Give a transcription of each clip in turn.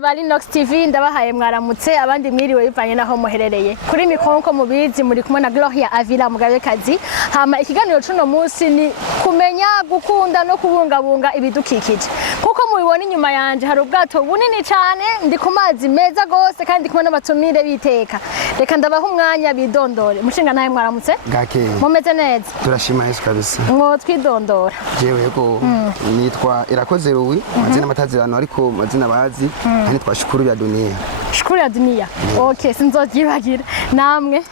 Bari Nox TV ndabahaye mwaramutse abandi mwiriwe bivanye naho muherereye kuri mikonko mubizi muri kumwe na Gloria Avila Mugabekazi hama ikiganiro cuno munsi ni kumenya gukunda no kubungabunga ibidukikije kuko mubibona inyuma yanje hari ubwato bunini cyane ndi ku mazi meza gose kandi kumwe n'abatumire biteka reka ndabaha umwanya bidondore mushinga naye mwaramutse gake mumeze neza turashima Yesu kabisa mwo twidondora jewe ko nitwa Irakoze Ruwi mazina matazirano ariko mazina bazi kandi twashukuru ya dunia shukuru ya dunia okay sinzogibagira namwe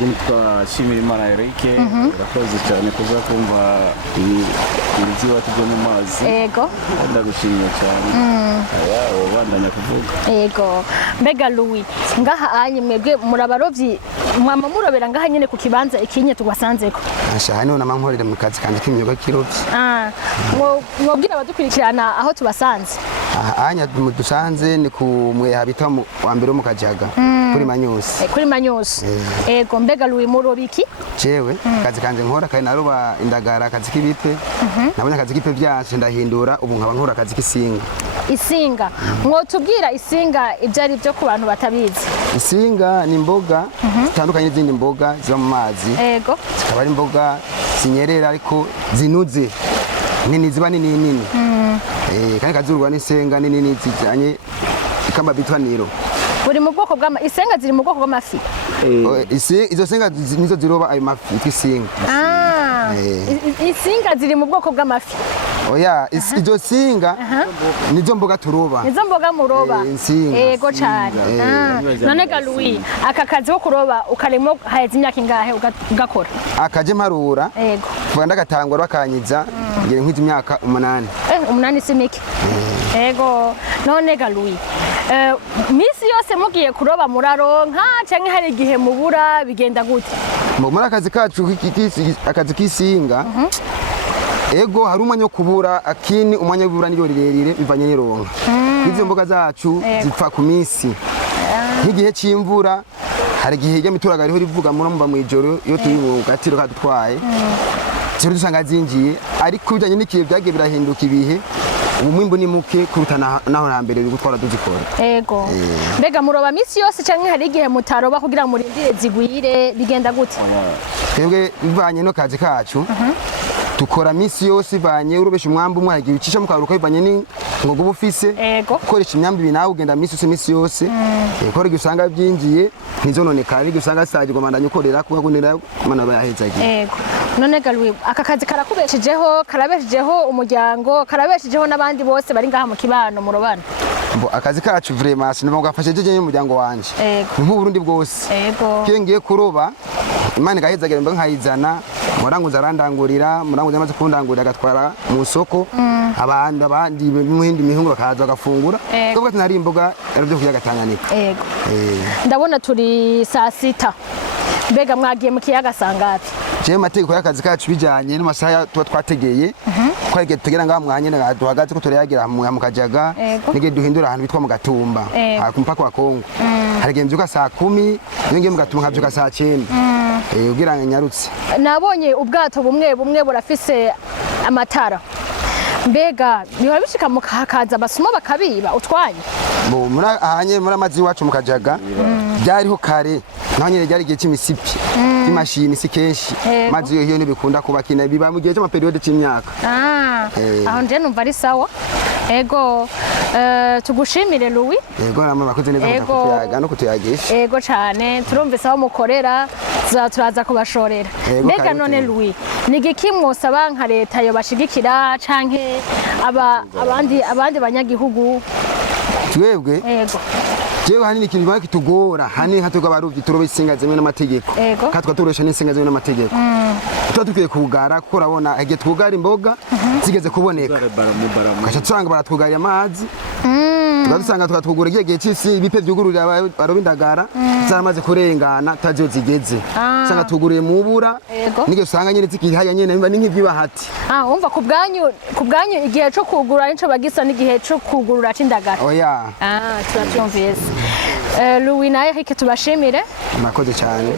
nitwa Shimira Imana Eric urakoze cyane kuza kumva ibyo watuje mu mazi yego ndagushimiye cyane bandanya kuvuga yego mbega Louis ngaha anye mwebwe muri Abarovyi mwama murobera ngaha nyene ku kibanza ikinye tugasanzeko Nshasha none amankorera mu kazi kandi k'imyuga kirovyi mwobwira abadukurikirana aho tubasanze anya dusanze ni ku mweha bita wa mbere Bomukajaga kuri Manyusi yego mbega Louis murobiki jewe kazi kanje nkora kandi naroba indagara kazi kibipe nabonye akazi kipe byaje ndahindura ubu nkaba nkora akazi isinga mwotubwira isinga ibyo ari byo ku bantu batabizi isinga ni imboga zitandukanye n'izindi mboga ziba mu mazi yego zikaba ari imboga zinyerera ariko zinuze nini ziba nini kandi kazurwa n'isenga nini zijanye ikamba bitwa niro buri mu bwoko isenga ziri mu bwoko bw'amafi izo senga nizo ziroba ayo mafi twisinga isinga ziri mu bwoko bw'amafi oya izo singa nizo mboga turoba nizo mboga muroba yego cyane none ga Louis aka kazi ko kuroba ukarimo haheze imyaka ingahe ugakora akaje mparura yego vuga ndagatangwa bakanyiza ngire nk'izi myaka 8 8 simike yego none ga Louis misi yose mugiye kuroba muraronka canke hari igihe mubura bigenda gute muri akazi kacu akazi kisinga ego hari umwanya wo kubura akini umwanya w'ibura n'iro rirerire bivanye n'ironka izo mboga zacu zipfa ku minsi nk'igihe cy'imvura hari igihe ijya mituraga ariho rivuga muramba mu ijoro iyo turi mu gatiro kadutwaye cyo dusanga zingiye ariko bijanye n'ikihe byagiye birahinduka ibihe umwimbo ni muke kuruta naho hambere gutwara duzikora ego mbega muroba misi yose canke hari igihe mutaroba kugira murindire zigwire bigenda gute twebwe bivanye no kazi kacu tukora misi yose ivanye urubesha umwambi umwe agiye ucisha mu karuka bivanye ni ngo bufise ukoresha imyambi binawe ugenda misi yose ikora gisanga byingiye ntizononekara gisanga sajye mandanye ukorera kuko kunira mana bayahezagiye yego none Louis aka kazi karabeshejeho umuryango karabeshejeho n'abandi bose bari ngaha mu kibano murobana mbo akazi kacu vraiment sinumva gafasheje je n'umuryango wanje mu Burundi bwose ngiye kuroba Imana igahezagera mba nkayizana muranguza arandangurira muranguza amaze kundangurira agatwara mu soko abandi muhindi mihungu bakaza bagafungura kuko ati nari imboga yarabyo kuyagatanganyika yego ndabona turi saa 6 mbega mwagiye mu kiyaga sangapi je mateko y'akazi kacu bijanye n'amasaha tuba twategeye ko igihe tugera ngaha mwanye duhagaze ko turayagira mu Mukajaga nige duhindura ahantu bitwa mu Gatumba ku mpaka wa Kongo hari igihe mbyuka saa 10 ngiye mu Gatumba nkabyuka saa 9 ugira nyarutse nabonye ubwato bumwe burafise amatara mbega niba bishika mu hakaza basuma bakabiba utwanye bo muri amazi wacu mu Kajaga byariho kare naho nyine ryari gihe cy'imisipi imashini si kenshi mazi yo ntibikunda kubakina biba mu gihe cy'ama periode cy'imyaka aho nje numva ari sawa ego tugushimire Louis yego namwe bakoze neza kutuyaga no kutuyagisha yego cyane turumvise aho mukorera turaza kubashorera mbega none Louis nigiki mwosaba nka leta yo bashigikira canke abandi banyagihugu twebwe yego jewe hani ikintu bari kitugora hani hatuga Barovyi turobe isinga zimwe n'amategeko katwa turesha n'insinga zimwe n'amategeko tukwiye kugara kuko urabona igihe twugara imboga zigeze kuboneka kacha tsanga baratwugarira amazi tukadusanga tukatwugura igihe cy'isi ibipe byugururira baroba indagara zaramaze kurengana tazo zigeze sanga tuguriye mu bura nige usanga nyene zikihaya nyene mba ni nk'ibyibahati umva kubganyu igihe cyo kugura nico bagisa n'igihe cyo kugurura c'indagara oya turatumvise Louis na Eric tubashimire nakoze cyane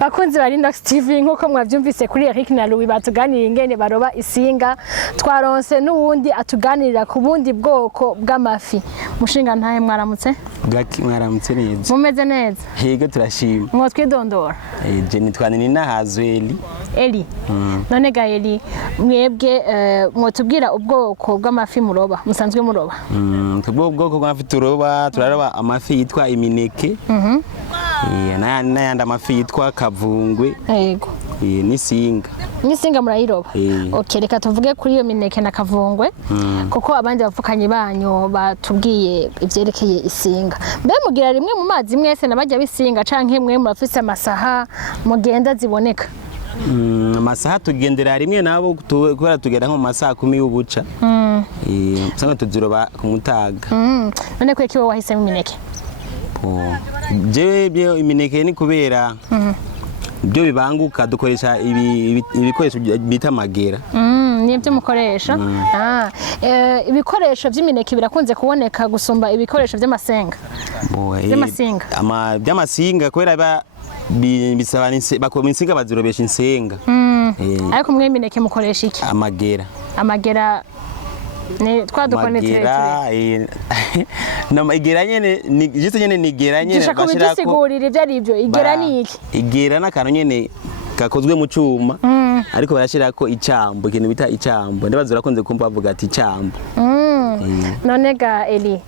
bakunzi bari Inox TV nkuko mwavyumvise kuri Eric na Louis batuganira ingene baroba isinga twaronse n'uwundi atuganirira ku bundi bwoko bw'amafi mushinga ntahe mwaramutse gaki mwaramutse neza mumeze neza hege turashima mwo twidondora je nitwanini nahazwe Eli none ga Eli mwebwe mwotubwira ubwoko bw'amafi muroba musanzwe muroba ubwoko bw'amafi turoba turaroba amafi yitwa imineke n'ayandi amafi yitwa kavungwe yego n'isinga murayiroba okay reka tuvuge kuri iyo mineke na kavungwe kuko abandi bavukanye banyu batubwiye ivyerekeye isinga mbe mugira rimwe mu mazi mwese nabajya bisinga canke mwe murafise amasaha mugenda ziboneka amasaha tugendera rimwe nabo kubera tugenda nko mu masaha 10 y'ubuca usanga tuziroba ku mutaga none ko ikiwe wahisemo imineke jewe byo imineke ni kubera byo bibanguka dukoresha ibikoresho bita magera nibyo mukoresha ibikoresho by'imineke birakunze kuboneka gusumba ibikoresho by'amasenga by'amasinga kubera bisaba bakoma insinga bazirobesha insenga ariko mwe imineke mukoresha iki amagera ni twadukone tureture igera nyene ni jise nyene nigera nyene bashira ko ibyo ari byo igera ni iki igera n'akantu nyene gakozwe mu cuma ariko barashira ko icambo ikintu bita icambo ndabazura konze kumva bavuga ati icambo none ga Eli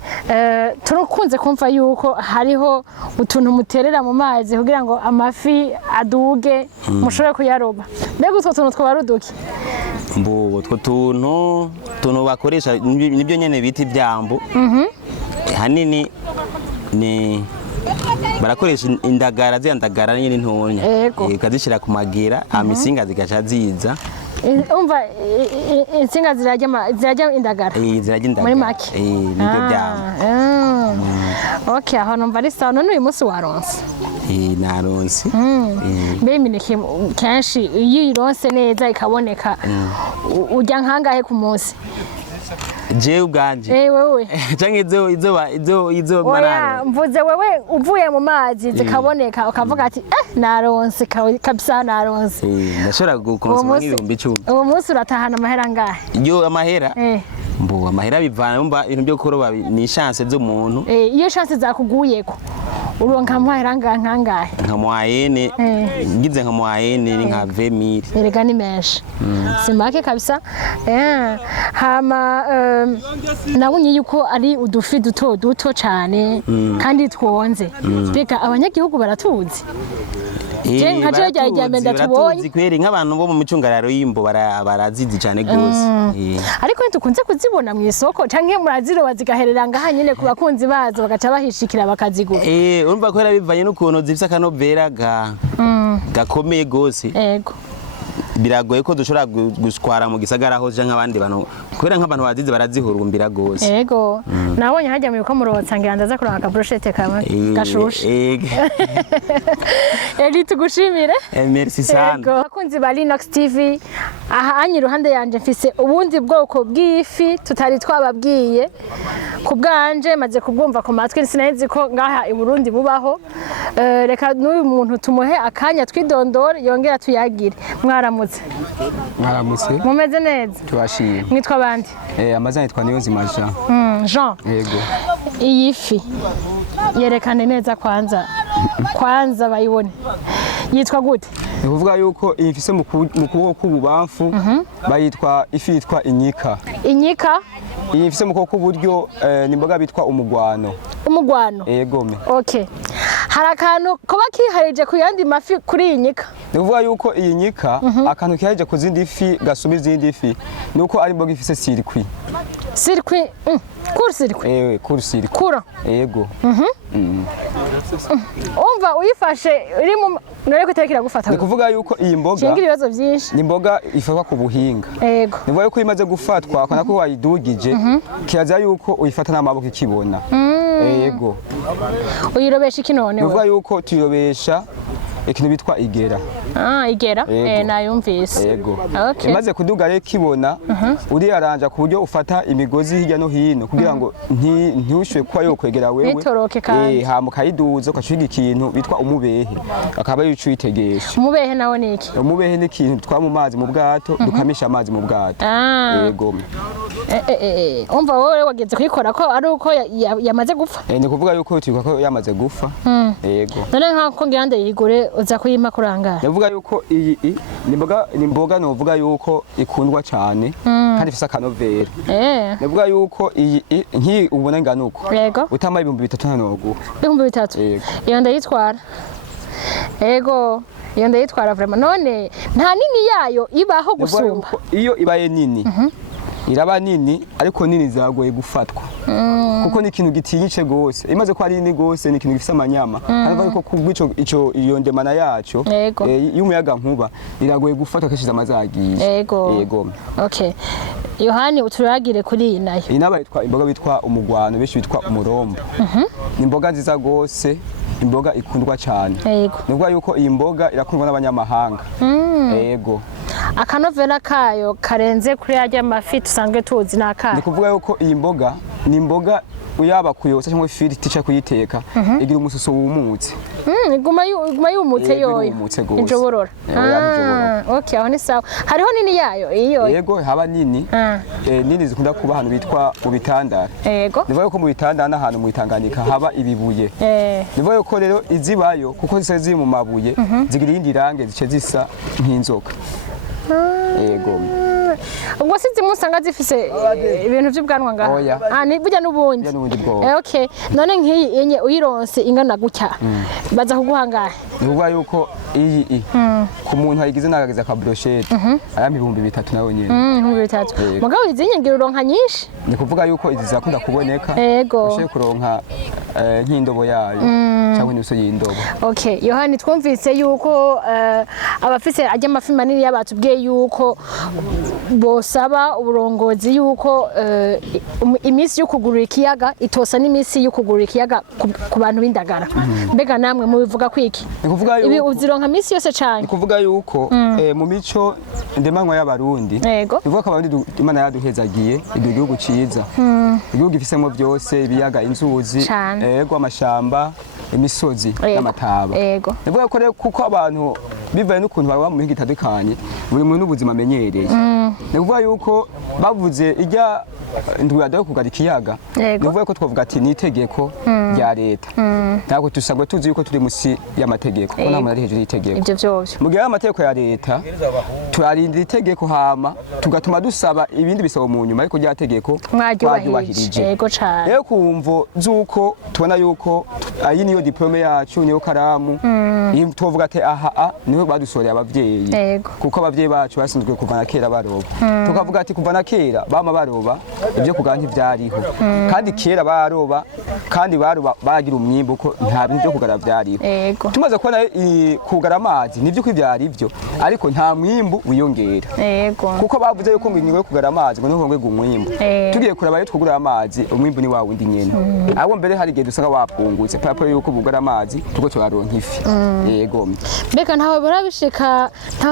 turukunze kumva yuko hariho utuntu muterera mu mazi kugira ngo amafi aduge mushobore kuyaroba mbega utwo tuntu twabaruduki utwo tuntu bakoresha nibyo nyene bita ibyambo hanini ni barakoresha indagara ziyandagara nyene ntonya ukazishira ku magera amisinga zigaca ziza umva insinga zirajya indagara zirajya indagara muri make nibyo byambo okay aho numva ari sawa none uyu munsi waronse naronse mbe imineke kenshi iyo ironse neza ikaboneka ujya nkangahe ku munsi je ubwanje wewe canke izo marara mvuze wewe uvuye mu mazi zikaboneka ukavuga ati naronse kabisa naronse ndashobora gukonsoma nk'ibihumbi 10 uwo munsi uratahana amahera ngahe yo amahera amahera bivana umba ibintu byo kuroba ni chance z'umuntu iyo chance zakuguyeko uronka amahera nkangahe nka moyenne ngize nka moyenne ni nka 20000 erega ni menshi simake kabisa hama nabonye yuko ari udufi duto cyane kandi twonze bega abanyagihugu baratuzi nkaje ryajyamenda tubonye kweri nk'abantu bo mu micungararo y'imbo barazizi cyane gose ariko ntukunze kuzibona mu isoko canke muraziroba zigaherera ngaha nyine ku bakunzi bazo bagaca bahishikira bakazigura urumva ko bivanye n'ukuntu zifise akanovera gakomeye gose yego biragoye ko dushobora guswara mu gisagara ho canke abandi bantu kubera nk'abantu bazizi barazihurumbira gose yego nabonye hajya mu bikomurotsa ngira ndaza kuronka ka brochette kamwe gashushe tugushimire merci sana bakunzi ba Inox TV aha anyi ruhande yanje mfise ubundi bwoko bw'ifi tutari twababwiye ku bwanje maze kubwumva ku matwi sinaheze ko ngaha i Burundi bubaho reka n'uyu muntu tumuhe akanya twidondore yongera tuyagire mwaramutse mumeze neza tubashiye mwitwa bandi amazina yitwa Niyonzima Jean yego iyi fi yerekane neza kwanza bayibone yitwa gute ni kuvuga yuko iyi fise mu kuboko k'ububamfu bayitwa ifi yitwa inyika iyi fise mu kuboko k'uburyo ni imboga bitwa umugwano yego me okay hari akantu kuba kiharije ku yandi mafi kuri iyi nyika ni kuvuga yuko iyi nyika akantu kiharije ku zindi fi gasuma izindi fi nuko ari imboga ifise circuit kura yego umva uyifashe iri mu nore kutekera gufata ni kuvuga yuko iyi mboga shingira ibibazo byinshi ni imboga ifatwa ku buhinga yego ni kuvuga yuko imaze gufatwa akana ko wayidugije kiyaza yuko uyifata n'amaboko ikibona yego uyirobesha iki none ni kuvuga yuko tuyirobesha ikintu bitwa igera. Igera nayumvise. Yego. Okay. Imaze kuduga rero kibona uriyaranja ku buryo ufata imigozi hirya no hino kugira ngo ntushwe kuba yo kwegera wewe. Nitoroke kandi. Hama ukayiduza ukaciga ikintu bitwa umubehe akaba yicu yitegesha. Umubehe nawo ni iki? Umubehe ni ikintu twa mu mazi mu bwato dukamisha amazi mu bwato. Yego. Umva wowe wageze kuyikora ko ari uko yamaze gupfa? Ni kuvuga yuko twibuka ko yamaze gufa. Yego. None nkako ngirande yigure uza kuyima kurangara. Ndavuga yuko iyi ni imboga novuga yuko ikundwa cyane kandi ifise akanovera. Ndavuga yuko iyi nki ubona nganuko. Yego. Utama 3,000 nanogu. 3,000. Yego. Iyo ndayitwara. Yego. Iyo ndayitwara vraiment. None nta nini yayo ibaho gusumba. Iyo ibaye nini. Iraba nini ariko nini zagoye gufatwa. Kuko ni ikintu gitinyitse gose. Imaze ko ari nini gose ni ikintu gifise amanyama. Ariko ariko kubwico iyo ndemana yaco y'umuyagankuba iragoye gufatwa keshiza amazagiye. Yego. Okay. Yohani uturagire kuri iyi nayo. Inaba yitwa imboga bitwa umugwano beshi bitwa umurombo. Ni imboga nziza gose. Imboga ikundwa cyane. Yego. Nubwo yuko iyi mboga irakundwa n'abanyamahanga. Yego. Akanovera kayo karenze kuri yarya mafi tusanzwe tuzi nakayo. Ni kuvuga yuko iyi mboga ni imboga uyaba kuyosa cyangwa ifiriti cyo kuyiteka igira umususo wumutse. Iguma yumutse yoyo. Injoborora. Okay, aho ni sawa. Hariho nini yayo iyo. Yego haba nini. Nini zikunda kuba hano bitwa mu bitandara. Yego. Nivuga yuko mu bitandara n'ahantu mu Tanganyika haba ibibuye. Nivuga yuko rero izibayo kuko zise ziri mu mabuye zigira indi range zice zisa nk'inzoka. Yego. Ubwo sizi musanga zifise ibintu by'ubwanwa ngaha. Ni burya n'ubundi. Okay. None nk'iyi enye uyironse ingana gutya. Baza kuguhangahe. Nivuga yuko iyi ku muntu ayigize nagagiza ka brochette ayami 3,000 nayo nyene. 3,000. Mugabo izinyengiro uronka nyinshi. Ni kuvuga yuko izi zakunda kuboneka. Yego. Ushe kuronka nk'indobo yayo cyangwa n'uso y'indobo. Okay, Yohani twumvise yuko abafise ajya amafi manini yabatubwiye yuko bosaba uburongozi yuko imisi yo kugurura ikiyaga itosa n'imisi yo kugurura ikiyaga ku bantu b'indagara. Mbega namwe mubivuga kwiki? Ibi uzironka misi yose cyane. Ni kuvuga yuko mu mico ndemanywa y'abarundi. Bivuga ko abarundi Imana yaduhezagiye igihugu ciza. Igihugu gifisemo byose ibiyaga inzuzi, yego amashamba, imisozi n'amataba. Nivuga ko rero kuko abantu bivaye n'ukuntu baba mu mihingo itandukanye buri muntu n'ubuzima amenyereye. Nivuga yuko bavuze ijya ndwada yo kugara ikiyaga. Nivuga ko twavuga ati ni itegeko rya leta. Ntabwo tusabwa tuzi yuko turi musi y'amategeko ko nta muntu ari hejuru y'itegeko. Ibyo byose. Mu gihe amategeko ya leta turarindira itegeko hama tugatuma dusaba ibindi bisabo mu nyuma ariko rya tegeko mwaryubahirije. Yego cyane. Rero kumvo zuko tubona yuko ayi niyo diplome yacu niyo karamu. Tuvuga ati aha niwe badusoreye abavyeyi. Kuko abavyeyi bacu basinzwe kuva na kera baroba. Tukavuga ati kuva na kera bama baroba ibyo kugana ntivyariho. Kandi kera baroba kandi baroba bagira umwimbo ko nta bintu byo kugara vyariho. Tumaze kubona kugara amazi nivyo kwivyara ivyo ariko nta mwimbo wiyongera. Kuko bavuze yuko ngo ingingo yo kugara amazi ngo nihongwe umwimbo. Tugiye kuraba yo twugura amazi umwimbo ni wawe ndi nyene. Abo mbere hari gihe dusanga wapungutse papo yuko bugara amazi tuko twaronka ifi. Yego. Mbega ntaho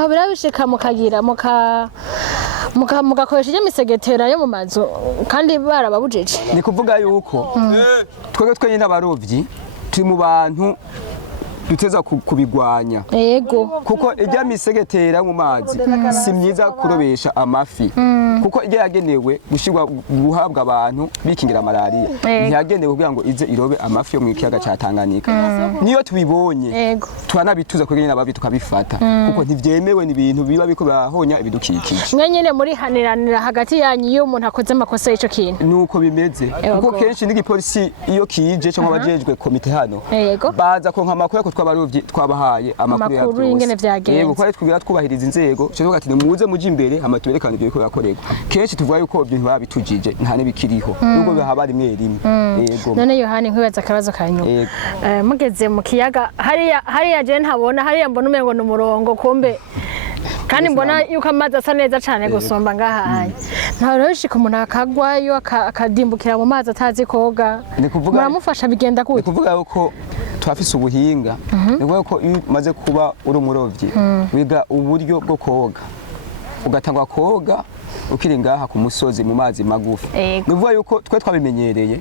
birabishika mukagira mugakoresha imisegetera yo mu mazu kandi barababujije. Ni kuvuga yuko twebwe n'abarovyi turi mu bantu duteza kubigwanya. Yego. Kuko ijya misegetera mu mazi si myiza kurobesha amafi. Kuko ijya yagenewe gushirwa guhabwa abantu bikingira malaria. Ntiyagenewe kugira ngo ize irobe amafi yo mu kiyaga ca Tanganyika. Niyo tubibonye twanabituza kugenya nababi tukabifata. Kuko ntivyemewe ni ibintu biba biko bahonya ibidukikije. Mwe nyene muri haniranira hagati yanyu iyo umuntu akoze amakosa y'ico kintu. Nuko bimeze. Kuko kenshi n'igipolisi iyo kije cyangwa abajejwe komite hano baza ko nkamakuru twabarovyi twabahaye amakuru y'ingene vyagenze. Yego kwari twibira twubahiriza inzego cyo ati muze muje imbere hama tuberekane ibyo biko yakorego. Kenshi tuvuga yuko ibintu babitujije nta nebikiriho nubwo bihaba rimwe rimwe. Yego. None Yohani nkwibaza akabazo kanyu. Mugeze mu kiyaga hariya je ntabona hariya mbona umengo n'umurongo kumbe kandi mbona yuko amazi asa neza cyane gusomba ngaha. Ntaroshika umuntu akagwayo akadimbukira mu mazi atazi koga. Muramufasha bigenda gute? Kuvuga yuko turafise ubuhinga ni ukuvuga ko iyo umaze kuba uri umurovyi wiga uburyo bwo koga ugatangwa koga ukiri ngaha ku musozi mu mazi magufi ni ukuvuga yuko twe twabimenyereye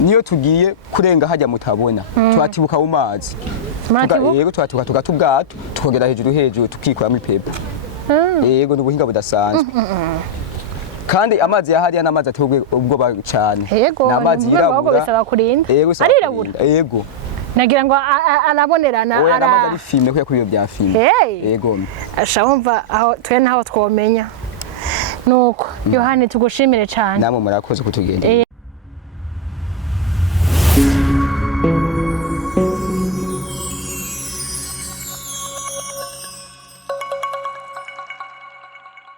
niyo tugiye kurenga hajya mutabona turatibuka mu mazi yego tugata ubwato tukogera hejuru tukikora muri pepa yego ni ubuhinga budasanzwe kandi amazi yahariya n'amazi ateye ubwoba cyane n'amazi yirabura yego arirabura yego nagira ngo arabonerana oya n'amazi ari filme kuya kuri iyo bya filme yego ashawumva aho twe naho twomenya nuko Yohani tugushimire cyane namwe murakoze kutugenda